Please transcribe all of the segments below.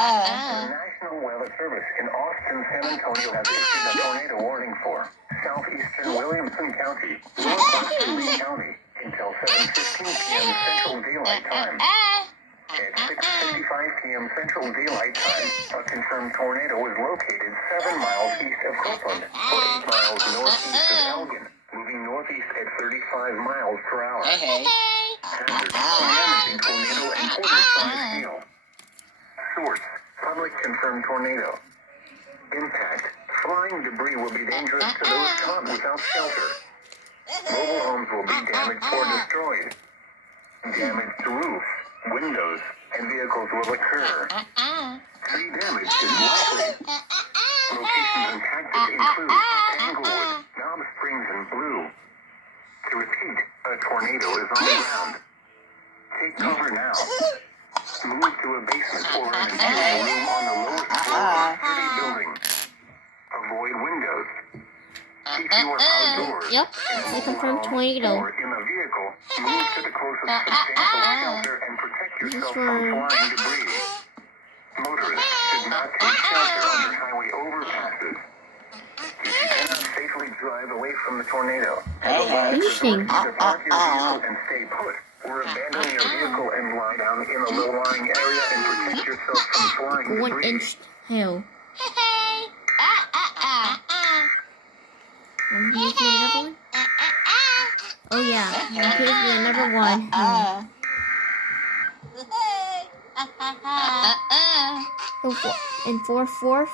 National Weather Service in Austin, San Antonio has issued a tornado warning for southeastern Williamson County, northwestern Lee County, until 7:15 p.m. Central Daylight Time. At 6:55 p.m. Central Daylight Time, a confirmed tornado was located 7 miles east of Copeland, or 8 miles northeast of Elgin, moving northeast at 35 miles per hour. Hazard, damaging tornado and quarter-size hail. Source, public confirmed tornado. Impact, flying debris will be dangerous to those caught without shelter. Mobile homes will be damaged or destroyed. Damage to roofs, windows, and vehicles will occur. Tree damage is likely. Locations impacted include Tanglewood, Knob Springs, and Blue. To repeat, a tornado is on the ground. Take cover now. Move to a basement or an interior room on the lowest floor of a sturdy building. Avoid windows. Keep your outdoors. Yep, I confirmed tornado. Or in a vehicle, move to the closest substantial shelter and protect yourself from flying debris. Motorists should not take shelter under highway overpasses. If you cannot safely drive away from the tornado, have a last resort to park your vehicle and stay put, or abandon your vehicle and lie down in a low-lying area and protect yourself from flying debris. 1-inch hail. Here's me another one. Oh yeah, here's me another one. In 4/4.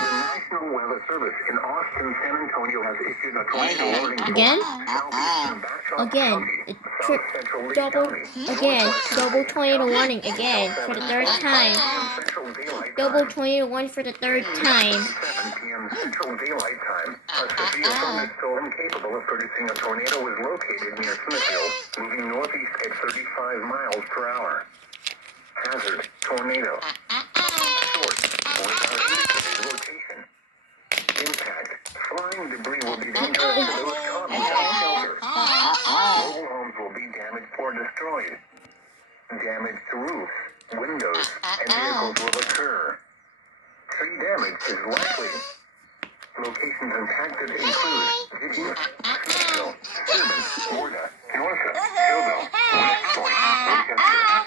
The National Weather Service in Austin, San Antonio has issued a tornado warning for Again? southeastern Bastrop Again. County, south central Lee Double. County, Again. northwestern Double Lee tornado County, warning. Again. For the third time. Central Daylight Double Time. tornado warning for the third time. 7 p.m. Central Daylight Time. A severe thunderstorm capable of producing a tornado was located near Smithfield, moving northeast at 35 miles per hour. Hazard, tornado. Source, radar indicated location. Impact, flying debris will be dangerous to those caught without shelter. Mobile homes will be damaged or destroyed. Damage to roofs, windows, and vehicles will occur. Tree damage is likely. Locations impacted include Gideon, Smithville, Sherman, Warda, Northup, Hillville, West Point, Winchester,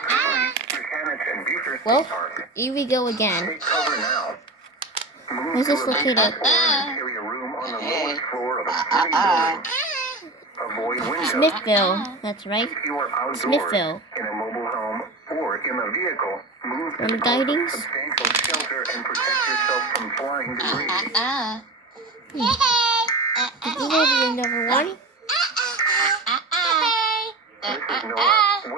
Curley, Buchanan, and Beaver State Well, Park. here we go again. Take cover now. Move Where's to this a located? basement or an interior room on the lowest floor of a sturdy building. Avoid windows. Smithville. That's right. If you are outdoors, Smithville. in a mobile home, or in a vehicle, move to From the closest Guidings? substantial shelter and protect yourself from flying debris. Did you have another one? This is Noah.